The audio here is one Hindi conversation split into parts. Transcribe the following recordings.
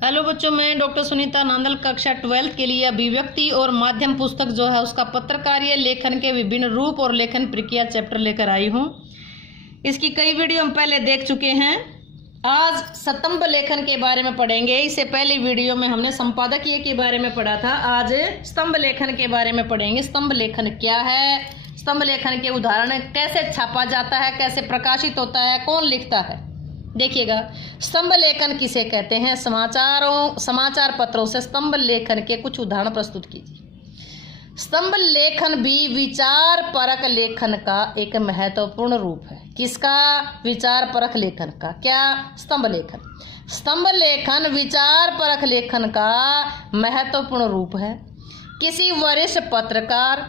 हेलो बच्चों, मैं डॉक्टर सुनीता नांदल कक्षा 12th के लिए अभिव्यक्ति और माध्यम पुस्तक जो है उसका पत्रकारीय लेखन के विभिन्न रूप और लेखन प्रक्रिया चैप्टर लेकर आई हूँ। इसकी कई वीडियो हम पहले देख चुके हैं। आज स्तंभ लेखन के बारे में पढ़ेंगे। इससे पहले वीडियो में हमने संपादकीय के बारे में पढ़ा था। आज स्तंभ लेखन के बारे में पढ़ेंगे। स्तंभ लेखन क्या है, स्तंभ लेखन के उदाहरण, कैसे छापा जाता है, कैसे प्रकाशित होता है, कौन लिखता है। देखिएगा, स्तंभ लेखन किसे कहते हैं। समाचार पत्रों से स्तंभ लेखन के कुछ उदाहरण प्रस्तुत कीजिए। स्तंभ लेखन भी विचार परक लेखन का एक महत्वपूर्ण रूप है। किसका? विचार परक लेखन का। क्या? स्तंभ लेखन। स्तंभ लेखन विचार परक लेखन का महत्वपूर्ण रूप है। किसी वरिष्ठ पत्रकार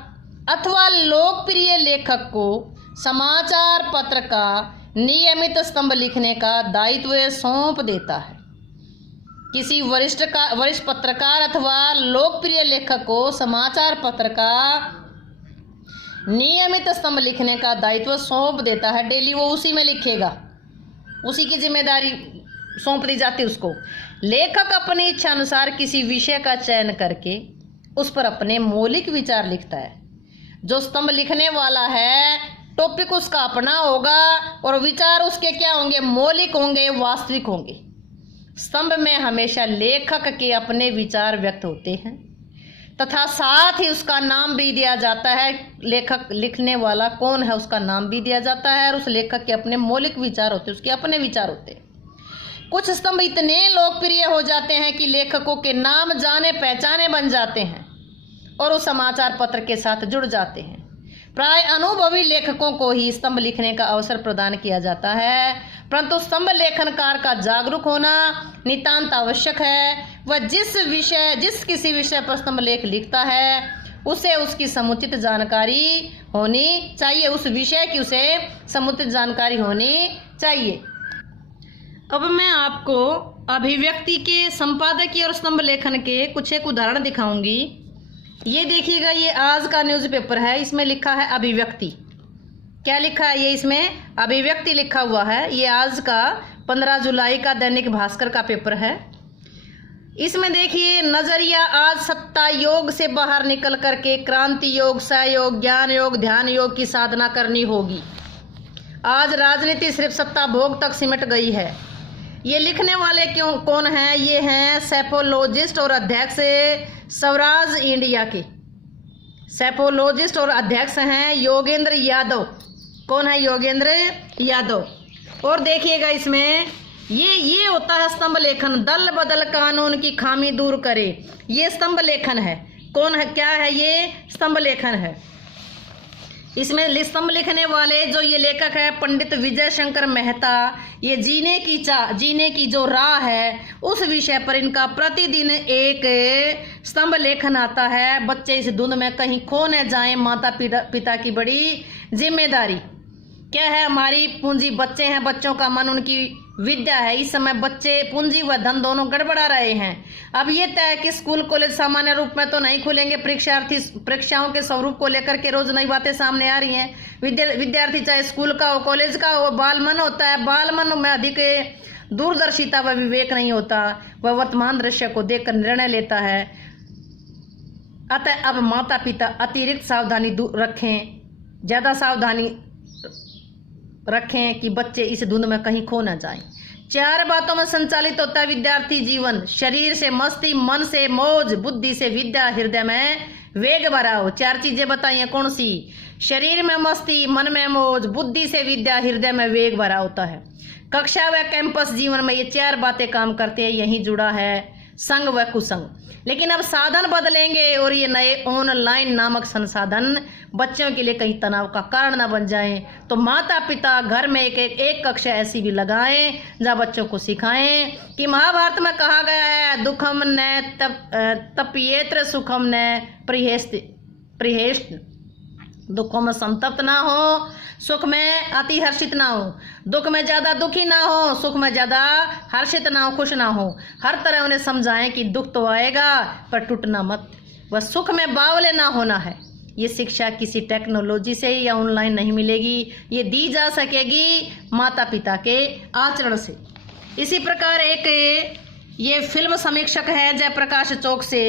अथवा लोकप्रिय लेखक को समाचार पत्र का नियमित स्तंभ लिखने का दायित्व सौंप देता है। किसी वरिष्ठ पत्रकार अथवा लोकप्रिय लेखक को समाचार पत्र का नियमित स्तंभ लिखने का दायित्व सौंप देता है। डेली वो उसी में लिखेगा, उसी की जिम्मेदारी सौंप दी जाती है उसको। लेखक अपनी इच्छा अनुसार किसी विषय का चयन करके उस पर अपने मौलिक विचार लिखता है। जो स्तंभ लिखने वाला है, टॉपिक उसका अपना होगा और विचार उसके क्या होंगे? मौलिक होंगे, वास्तविक होंगे। स्तंभ में हमेशा लेखक के अपने विचार व्यक्त होते हैं तथा साथ ही उसका नाम भी दिया जाता है। लेखक लिखने वाला कौन है उसका नाम भी दिया जाता है और उस लेखक के अपने मौलिक विचार होते हैं, उसके अपने विचार होते हैं। कुछ स्तंभ इतने लोकप्रिय हो जाते हैं कि लेखकों के नाम जाने पहचाने बन जाते हैं और उस समाचार पत्र के साथ जुड़ जाते हैं। प्राय अनुभवी लेखकों को ही स्तंभ लिखने का अवसर प्रदान किया जाता है, परंतु स्तंभ लेखनकार का जागरूक होना नितांत आवश्यक है। वह जिस किसी विषय पर स्तंभ लेख लिखता है उसे उसकी समुचित जानकारी होनी चाहिए। उस विषय की उसे समुचित जानकारी होनी चाहिए। अब मैं आपको अभिव्यक्ति के, संपादकीय और स्तंभ लेखन के कुछ एक उदाहरण दिखाऊंगी। ये देखिएगा, ये आज का न्यूज़पेपर है, इसमें लिखा है अभिव्यक्ति। क्या लिखा है? ये इसमें अभिव्यक्ति लिखा हुआ है। ये आज का 15 जुलाई का दैनिक भास्कर का पेपर है। इसमें देखिए, नजरिया आज सत्ता योग से बाहर निकल करके क्रांति योग, सहयोग, ज्ञान योग, ध्यान योग की साधना करनी होगी। आज राजनीति सिर्फ सत्ता भोग तक सिमट गई है। ये लिखने वाले कौन हैं? ये हैं सेफोलॉजिस्ट और अध्यक्ष स्वराज इंडिया के। सेफोलॉजिस्ट और अध्यक्ष हैं योगेंद्र यादव। कौन है? योगेंद्र यादव। और देखिएगा, इसमें ये होता है स्तंभ लेखन। दल बदल कानून की खामी दूर करे, ये स्तंभ लेखन है। कौन है? क्या है? ये स्तंभ लेखन है। इसमें स्तंभ लिखने वाले जो ये लेखक है पंडित विजय शंकर मेहता। ये जीने की जो राह है उस विषय पर इनका प्रतिदिन एक स्तंभ लेखन आता है। बच्चे इस धुन में कहीं खो न जाएं, माता पिता की बड़ी जिम्मेदारी। क्या है? हमारी पूंजी बच्चे हैं, बच्चों का मन उनकी विद्या है। इस समय बच्चे पूंजी व धन दोनों गड़बड़ा रहे हैं। अब ये तय है कि स्कूल कॉलेज सामान्य रूप में तो नहीं खुलेंगे। परीक्षाओं के स्वरूप को लेकर के रोज नई बातें सामने आ रही हैं। विद्यार्थी चाहे स्कूल का हो, कॉलेज का हो, बाल मन होता है। बाल मन में अधिक दूरदर्शिता व विवेक नहीं होता। वह वर्तमान दृश्य को देखकर निर्णय लेता है। अतः अब माता पिता अतिरिक्त सावधानी रखें, ज़्यादा सावधानी रखें कि बच्चे इस धुन में कहीं खो न जाएं। 4 बातों में संचालित होता है विद्यार्थी जीवन। शरीर से मस्ती, मन से मौज, बुद्धि से विद्या, हृदय में वेग भरा हो। 4 चीजें बताइए कौन सी? शरीर में मस्ती, मन में मौज, बुद्धि से विद्या, हृदय में वेग भरा होता है। कक्षा व कैंपस जीवन में ये 4 बातें काम करते हैं। यहीं जुड़ा है संग व कुसंग। लेकिन अब साधन बदलेंगे और ये नए ऑनलाइन नामक संसाधन बच्चों के लिए कहीं तनाव का कारण न बन जाएं, तो माता पिता घर में एक कक्षा ऐसी भी लगाएं जहाँ बच्चों को सिखाएं कि महाभारत में कहा गया है, दुखम न तप्येत्र सुखम न प्रिहेष्ट। दुखों में संतप्त ना हो, सुख में अति हर्षित ना हो। दुख में ज़्यादा दुखी ना हो, सुख में ज़्यादा हर्षित ना हो, खुश ना हो। हर तरह उन्हें समझाएं कि दुख तो आएगा पर टूटना मत, वह सुख में बावले ना होना है। ये शिक्षा किसी टेक्नोलॉजी से या ऑनलाइन नहीं मिलेगी, ये दी जा सकेगी माता पिता के आचरण से। इसी प्रकार एक ये फिल्म समीक्षक है जयप्रकाश चौक से,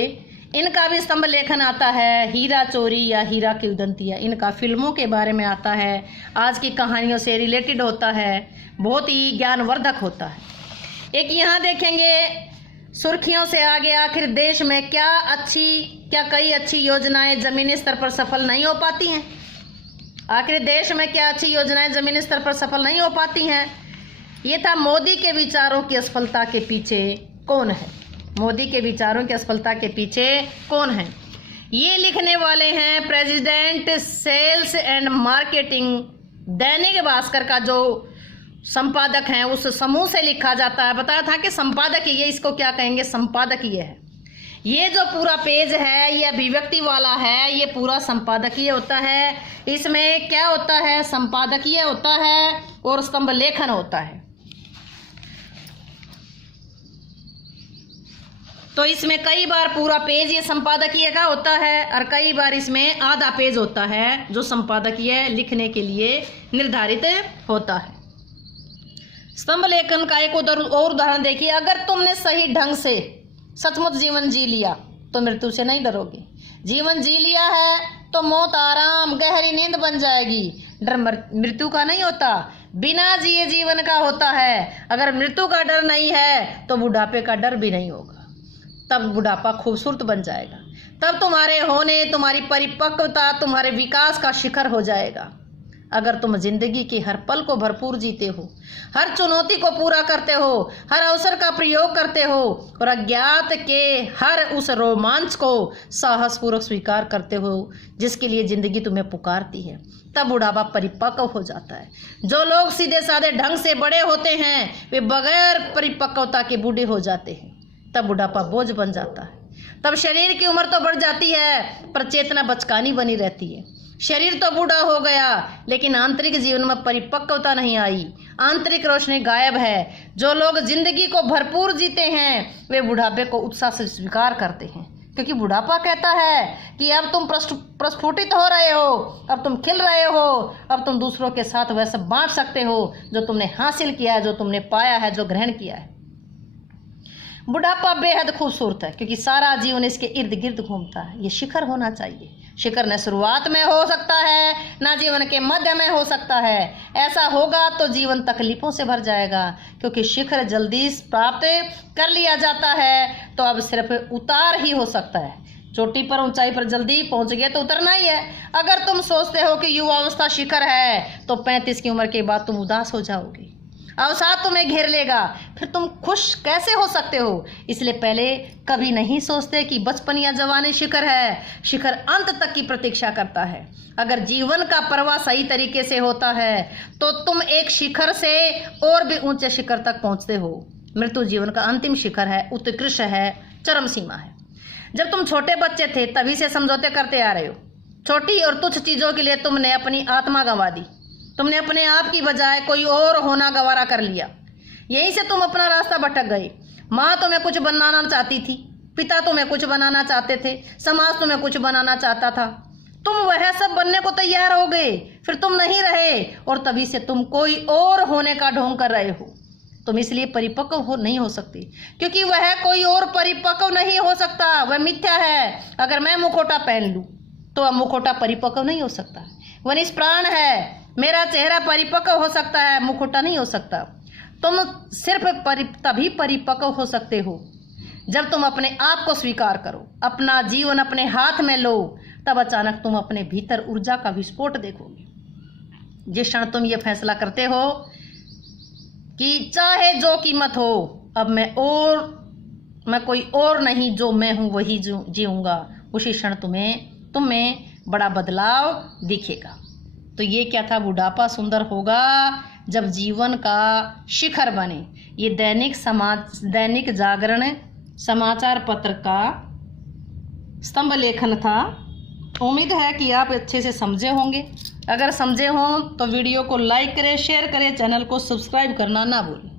इनका भी स्तंभ लेखन आता है, हीरा चोरी या हीरा की उदंतिया, इनका फिल्मों के बारे में आता है, आज की कहानियों से रिलेटेड होता है, बहुत ही ज्ञानवर्धक होता है। एक यहाँ देखेंगे सुर्खियों से आगे, आखिर देश में क्या कई अच्छी योजनाएं जमीनी स्तर पर सफल नहीं हो पाती हैं। आखिर देश में क्या अच्छी योजनाएं जमीनी स्तर पर सफल नहीं हो पाती हैं। ये था मोदी के विचारों की असफलता के पीछे कौन है। मोदी के विचारों की असफलता के पीछे कौन है, ये लिखने वाले हैं president sales and marketing, Dainik Bhaskar का जो संपादक हैं उस समूह से लिखा जाता है। बताया था कि संपादक ये, इसको क्या कहेंगे, संपादकीय है। ये जो पूरा पेज है ये अभिव्यक्ति वाला है, ये पूरा संपादकीय होता है। इसमें क्या होता है, संपादकीय होता है और स्तंभ लेखन होता है। तो इसमें कई बार पूरा पेज ये संपादकीय का होता है और कई बार इसमें आधा पेज होता है जो संपादकीय लिखने के लिए निर्धारित होता है। स्तंभ लेखन का एक और उदाहरण देखिए, अगर तुमने सही ढंग से सचमुच जीवन जी लिया तो मृत्यु से नहीं डरोगे। जीवन जी लिया है तो मौत आराम गहरी नींद बन जाएगी। डर मृत्यु का नहीं होता, बिना जिए जीवन का होता है। अगर मृत्यु का डर नहीं है तो बुढ़ापे का डर भी नहीं होगा, तब बुढ़ापा खूबसूरत बन जाएगा। तब तुम्हारे होने, तुम्हारी परिपक्वता, तुम्हारे विकास का शिखर हो जाएगा। अगर तुम जिंदगी के हर पल को भरपूर जीते हो, हर चुनौती को पूरा करते हो, हर अवसर का प्रयोग करते हो और अज्ञात के हर उस रोमांच को साहसपूर्वक स्वीकार करते हो जिसके लिए जिंदगी तुम्हें पुकारती है, तब बुढ़ापा परिपक्व हो जाता है। जो लोग सीधे साधे ढंग से बड़े होते हैं वे बगैर परिपक्वता के बूढ़े हो जाते हैं, तब बुढ़ापा बोझ बन जाता है। तब शरीर की उम्र तो बढ़ जाती है पर चेतना बचकानी बनी रहती है। शरीर तो बूढ़ा हो गया लेकिन आंतरिक जीवन में परिपक्वता नहीं आई, आंतरिक रोशनी गायब है। जो लोग जिंदगी को भरपूर जीते हैं वे बुढ़ापे को उत्साह से स्वीकार करते हैं, क्योंकि बुढ़ापा कहता है कि अब तुम प्रस्फुटित हो रहे हो, अब तुम खिल रहे हो, अब तुम दूसरों के साथ वह सब बांट सकते हो जो तुमने हासिल किया है, जो तुमने पाया है, जो ग्रहण किया है। बुढ़ापा बेहद खूबसूरत है क्योंकि सारा जीवन इसके इर्द गिर्द घूमता है। ये शिखर होना चाहिए। शिखर न शुरुआत में हो सकता है ना जीवन के मध्य में हो सकता है। ऐसा होगा तो जीवन तकलीफों से भर जाएगा, क्योंकि शिखर जल्दी प्राप्त कर लिया जाता है तो अब सिर्फ उतार ही हो सकता है। चोटी पर, ऊंचाई पर जल्दी पहुंच गए तो उतरना ही है। अगर तुम सोचते हो कि युवावस्था शिखर है तो 35 की उम्र के बाद तुम उदास हो जाओगे, अवसाद तुम्हें घेर लेगा, फिर तुम खुश कैसे हो सकते हो। इसलिए पहले कभी नहीं सोचते कि बचपन या जवानी शिखर है। शिखर अंत तक की प्रतीक्षा करता है। अगर जीवन का प्रवाह सही तरीके से होता है तो तुम एक शिखर से और भी ऊंचे शिखर तक पहुंचते हो। मृत्यु जीवन का अंतिम शिखर है, उत्कृष्ट है, चरम सीमा है। जब तुम छोटे बच्चे थे तभी से समझौते करते आ रहे हो। छोटी और तुच्छ चीजों के लिए तुमने अपनी आत्मा गंवा दी। तुमने अपने आप की बजाय कोई और होना गवारा कर लिया। यहीं से तुम अपना रास्ता भटक गए। माँ तुम्हें कुछ बनाना चाहती थी, पिता तुम्हें कुछ बनाना चाहते थे, समाज तुम्हें कुछ बनाना चाहता था। तुम वह सब बनने को तैयार हो गए, फिर तुम नहीं रहे और तभी से तुम कोई और होने का ढोंग कर रहे हो। तुम इसलिए परिपक्व नहीं हो सकते क्योंकि वह कोई और परिपक्व नहीं हो सकता, वह मिथ्या है। अगर मैं मुखौटा पहन लूं तो वह मुखौटा परिपक्व नहीं हो सकता। वह निष्प्राण है। मेरा चेहरा परिपक्व हो सकता है, मुखौटा नहीं हो सकता। तुम सिर्फ तभी परिपक्व हो सकते हो जब तुम अपने आप को स्वीकार करो, अपना जीवन अपने हाथ में लो। तब अचानक तुम अपने भीतर ऊर्जा का विस्फोट देखोगे। जिस क्षण तुम ये फैसला करते हो कि चाहे जो कीमत हो, अब मैं कोई और नहीं, जो मैं हूं वही जीऊंगा, उसी क्षण तुम में बड़ा बदलाव दिखेगा। तो ये क्या था, बुढ़ापा सुंदर होगा जब जीवन का शिखर बने। ये दैनिक जागरण समाचार पत्र का स्तंभ लेखन था। उम्मीद है कि आप अच्छे से समझे होंगे। अगर समझे हों तो वीडियो को लाइक करें, शेयर करें, चैनल को सब्सक्राइब करना ना भूलें।